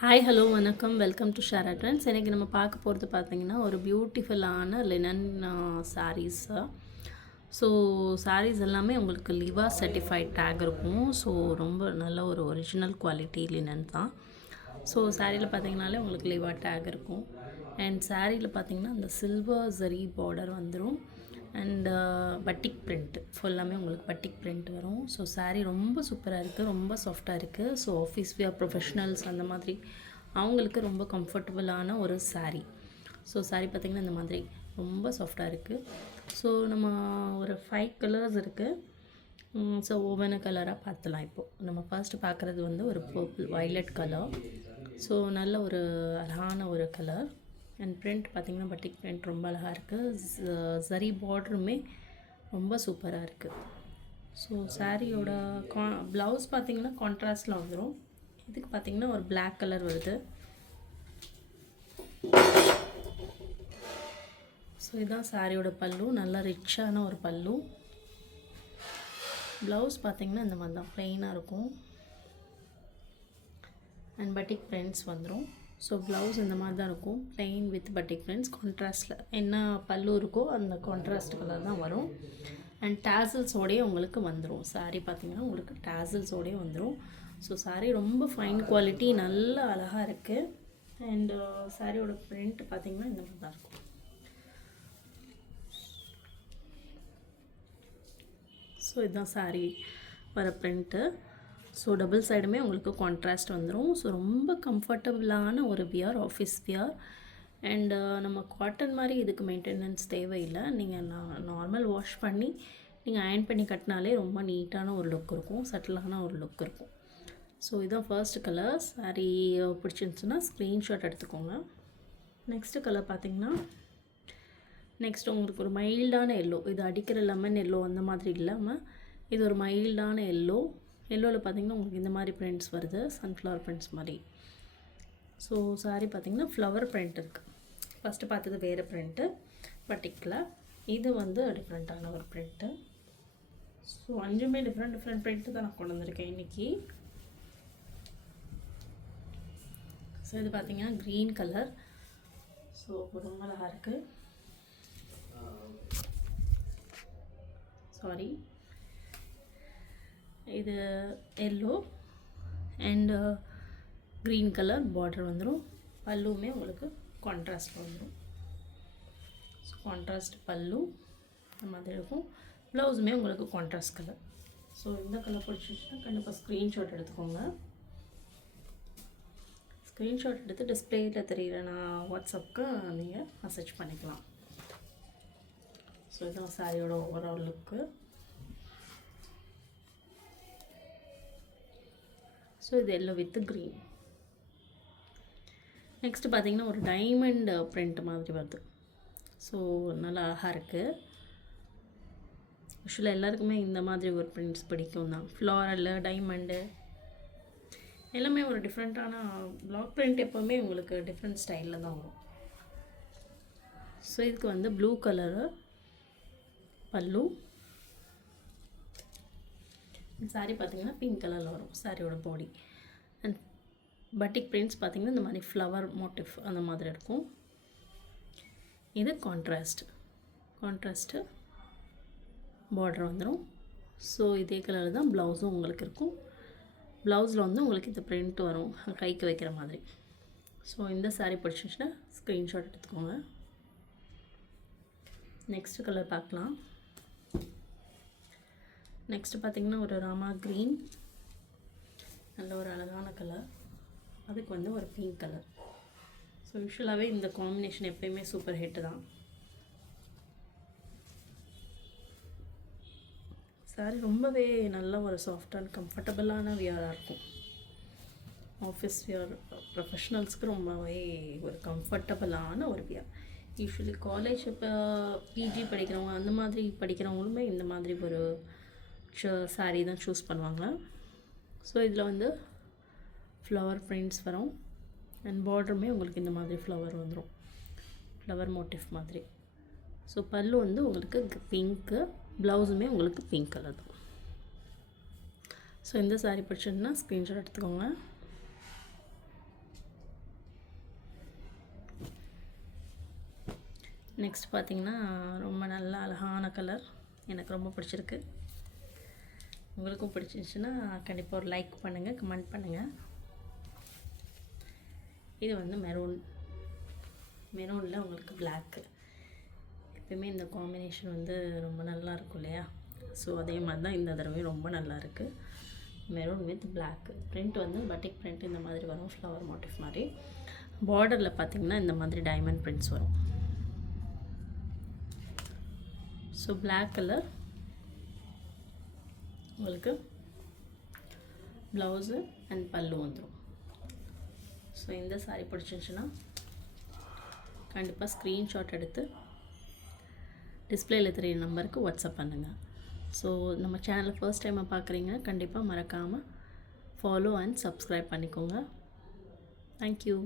Hi hello வணக்கம் welcome to ஷேரா trends. இன்றைக்கி நம்ம பார்க்க போகிறது பார்த்திங்கன்னா ஒரு பியூட்டிஃபுல்லான லினன் சாரீஸு. ஸோ சாரீஸ் எல்லாமே உங்களுக்கு லிவா சர்டிஃபைட் டேக் இருக்கும். ஸோ ரொம்ப நல்ல ஒரு ஒரிஜினல் குவாலிட்டி லினன் தான். ஸோ சாரியில் பார்த்திங்கனாலே உங்களுக்கு லிவா டேக் இருக்கும். அண்ட் சாரியில் பார்த்திங்கன்னா அந்த சில்வர் ஜரி பார்டர் வந்துடும். அண்டு பட்டிக் பிரிண்ட் ஃபுல்லாமே உங்களுக்கு பட்டிக் பிரிண்ட் வரும். ஸோ சாரீ ரொம்ப சூப்பராக இருக்குது, ரொம்ப சாஃப்டாக இருக்குது. ஸோ ஆஃபீஸ் வியர் ப்ரொஃபஷ்னல்ஸ் அந்த மாதிரி அவங்களுக்கு ரொம்ப கம்ஃபர்டபுளான ஒரு சாரீ. ஸோ சாரீ பார்த்திங்கன்னா இந்த மாதிரி ரொம்ப சாஃப்டாக இருக்குது. ஸோ நம்ம ஒரு 5 கலர்ஸ் இருக்குது. ஸோ ஒவ்வொரு கலராக பார்த்துலாம். இப்போது நம்ம ஃபர்ஸ்ட்டு பார்க்குறது வந்து ஒரு பர்பிள் வயலட் கலர். ஸோ நல்ல ஒரு அழகான ஒரு கலர். அண்ட் பிரிண்ட் பார்த்திங்கன்னா பட்டிக் பிரிண்ட் ரொம்ப அழகாக இருக்குது. சரி பார்டருமே ரொம்ப சூப்பராக இருக்குது. ஸோ சாரியோட ப்ளவுஸ் பார்த்திங்கன்னா கான்ட்ராஸ்டில் வந்துடும். இதுக்கு பார்த்திங்கன்னா ஒரு பிளாக் கலர் வருது. ஸோ இதுதான் சாரியோட பல்லு, நல்லா ரிச்சான ஒரு பல்லு. ப்ளவுஸ் பார்த்திங்கன்னா இந்த மாதிரி தான் ப்ளெயினாக இருக்கும். அண்ட் பட்டிக் பிரிண்ட்ஸ் வந்துடும். ஸோ ப்ளவுஸ் இந்த மாதிரி தான் இருக்கும், ப்ளெயின் வித் பட்டிக் பிரிண்ட்ஸ். கான்ட்ராஸ்டில் என்ன பல்லு இருக்கோ அந்த கான்ட்ராஸ்ட் கலர் தான் வரும். அண்ட் டேசல்ஸோடையே உங்களுக்கு வந்துடும். சாரீ பார்த்திங்கன்னா உங்களுக்கு டேசல்ஸோடையே வந்துடும். ஸோ சாரீ ரொம்ப ஃபைன் குவாலிட்டி, நல்ல அழகாக இருக்குது. அண்டு சாரியோட பிரிண்ட் பார்த்திங்கன்னா இந்த மாதிரி தான் இருக்கும். ஸோ இதுதான் சாரீ வர பிரிண்ட்டு. ஸோ டபுள் சைடுமே உங்களுக்கு கான்ட்ராஸ்ட் வந்துடும். ஸோ ரொம்ப கம்ஃபர்டபுளான ஒரு வியர், ஆஃபீஸ் வியர். அண்டு நம்ம காட்டன் மாதிரி இதுக்கு மெயின்டெனன்ஸ் தேவையில்லை. நீங்கள் நார்மல் வாஷ் பண்ணி நீங்கள் அயர்ன் பண்ணி கட்டினாலே ரொம்ப நீட்டான ஒரு லுக் இருக்கும், சட்டிலான ஒரு லுக் இருக்கும். ஸோ இதுதான் ஃபர்ஸ்ட் கலர். சாரீ பிடிச்சிருந்துச்சுன்னா ஸ்க்ரீன்ஷாட் எடுத்துக்கோங்க. நெக்ஸ்ட்டு கலர் பார்த்திங்கன்னா நெக்ஸ்ட் உங்களுக்கு ஒரு மைல்டான எல்லோ. இது அடிக்கிற லெமன் எல்லோ அந்த மாதிரி இல்லாமல் இது ஒரு மைல்டான எல்லோ. எல்லோவில் பார்த்திங்கன்னா உங்களுக்கு இந்த மாதிரி பிரிண்ட்ஸ் வருது, சன்ஃப்ளவர் பிரிண்ட்ஸ் மாதிரி. ஸோ சாரீ பார்த்திங்கன்னா ஃப்ளவர் பிரிண்ட் இருக்குது. ஃபஸ்ட்டு பார்த்தது வேறு பிரிண்ட்டு பட்டிக்கில், இது வந்து டிஃப்ரெண்ட்டான ஒரு பிரிண்ட்டு. ஸோ 5மே டிஃப்ரெண்ட் பிரிண்ட்டு தான் நான் கொண்டு வந்திருக்கேன் இன்றைக்கி. ஸோ இது பார்த்திங்கன்னா க்ரீன் கலர். ஸோ ரொம்ப அழகாக இருக்குது. சாரி, இது yellow and green colour border வந்துடும். பல்லுமே உங்களுக்கு கான்ட்ராஸ்ட் வந்துடும். ஸோ கான்ட்ராஸ்ட் பல்லு இந்த மாதிரி இருக்கும். ப்ளவுஸுமே உங்களுக்கு கான்ட்ராஸ்ட் கலர். ஸோ இந்த கலர் பிடிச்சிச்சுன்னா கண்டிப்பாக ஸ்க்ரீன்ஷாட் எடுத்துக்கோங்க. ஸ்க்ரீன்ஷாட் எடுத்து டிஸ்பிளேயில் தெரிகிற நான் வாட்ஸ்அப்புக்கு நீங்கள் மெசேஜ் பண்ணிக்கலாம். ஸோ இதுதான் சாரியோட ஓவரால் லுக்கு. ஸோ இது எல்லோ வித் க்ரீன். நெக்ஸ்ட்டு பார்த்திங்கன்னா ஒரு டைமண்ட் பிரிண்ட் மாதிரி வருது. ஸோ நல்லா அழகாக இருக்குது. ஆக்சுவலாக எல்லாருக்குமே இந்த மாதிரி ஒரு பிரிண்ட்ஸ் பிடிக்கும் தான். ஃப்ளாரல், டைமண்டு எல்லாமே ஒரு டிஃப்ரெண்ட்டான பிளாக் பிரிண்ட் எப்போவுமே உங்களுக்கு டிஃப்ரெண்ட் ஸ்டைலில் தான் வரும். ஸோ இதுக்கு வந்து ப்ளூ கலரு பல்லு. சாரீ பார்த்திங்கன்னா பிங்க் கலரில் வரும் சாரியோட பாடி. அண்ட் பட்டிக் பிரிண்ட்ஸ் பார்த்திங்கன்னா இந்த மாதிரி ஃப்ளவர் மோட்டிவ் அந்த மாதிரி இருக்கும். இது கான்ட்ராஸ்ட்டு பார்டர் வந்துடும். ஸோ இதே கலர் தான் ப்ளவுஸும் உங்களுக்கு இருக்கும். ப்ளவுஸில் வந்து உங்களுக்கு இந்த பிரிண்ட் வரும் கைக்கு வைக்கிற மாதிரி. ஸோ இந்த சாரீ பிடிச்சிச்சுன்னா ஸ்க்ரீன்ஷாட் எடுத்துக்கோங்க. நெக்ஸ்ட் கலர் பார்க்கலாம். நெக்ஸ்ட்டு பார்த்திங்கன்னா ஒரு ராமா க்ரீன், நல்ல ஒரு அழகான கலர். அதுக்கு வந்து ஒரு பிங்க் கலர். ஸோ யூஷுவலாகவே இந்த காம்பினேஷன் எப்போயுமே சூப்பர் ஹிட்டு தான். சாரி ரொம்பவே நல்ல ஒரு சாஃப்ட் அண்ட் கம்ஃபர்டபுளான வியராக இருக்கும். ஆஃபீஸ் வியர் ப்ரொஃபஷ்னல்ஸ்க்கு ரொம்பவே ஒரு கம்ஃபர்டபுளான ஒரு வியர். யூஸ்வலி காலேஜ் இப்போ பிஜி படிக்கிறவங்க அந்த மாதிரி படிக்கிறவங்களுமே இந்த மாதிரி ஒரு சாரீ தான் சூஸ் பண்ணுவாங்க. ஸோ இதில் வந்து ஃப்ளவர் பிரிண்ட்ஸ் வரும். அண்ட் பார்டருமே உங்களுக்கு இந்த மாதிரி ஃப்ளவர் வந்துடும், ஃப்ளவர் மோட்டிவ் மாதிரி. ஸோ பல்லு வந்து உங்களுக்கு பிங்க்கு, ப்ளவுஸுமே உங்களுக்கு பிங்க் கலர் தான். ஸோ இந்த சாரீ பிடிச்சிருந்தா ஸ்க்ரீன்ஷாட் எடுத்துக்கோங்க. நெக்ஸ்ட் பார்த்திங்கன்னா ரொம்ப நல்ல அழகான கலர், எனக்கு ரொம்ப பிடிச்சிருக்கு. உங்களுக்கும் பிடிச்சிருந்துச்சுன்னா கண்டிப்பாக ஒரு லைக் பண்ணுங்கள், கமெண்ட் பண்ணுங்கள். இது வந்து மெரூனில் உங்களுக்கு பிளாக்கு. எப்பயுமே இந்த காம்பினேஷன் வந்து ரொம்ப நல்லா இருக்கும் இல்லையா? ஸோ அதே மாதிரி தான் இந்த தடவையும் ரொம்ப நல்லா இருக்குது. மெரூன் வித் பிளாக் பிரிண்ட் வந்து பட்டிக் பிரிண்ட் இந்த மாதிரி வரும், ஃப்ளவர் மோட்டிவ் மாதிரி. பார்டரில் பார்த்திங்கன்னா இந்த மாதிரி டைமண்ட் பிரிண்ட்ஸ் வரும். ஸோ பிளாக் கலர் உங்களுக்கு ப்ளவுஸு அண்ட் பல்லு வந்துடும். ஸோ இந்த சாரீ பிடிச்சிருந்துச்சுன்னா கண்டிப்பாக ஸ்க்ரீன்ஷாட் எடுத்து டிஸ்பிளேயில் தெரியுற நம்பருக்கு வாட்ஸ்அப் பண்ணுங்கள். ஸோ நம்ம சேனலை ஃபர்ஸ்ட் டைமாக பார்க்குறீங்க, கண்டிப்பாக மறக்காமல் ஃபாலோ அண்ட் சப்ஸ்கிரைப் பண்ணிக்கோங்க. தேங்க்யூ.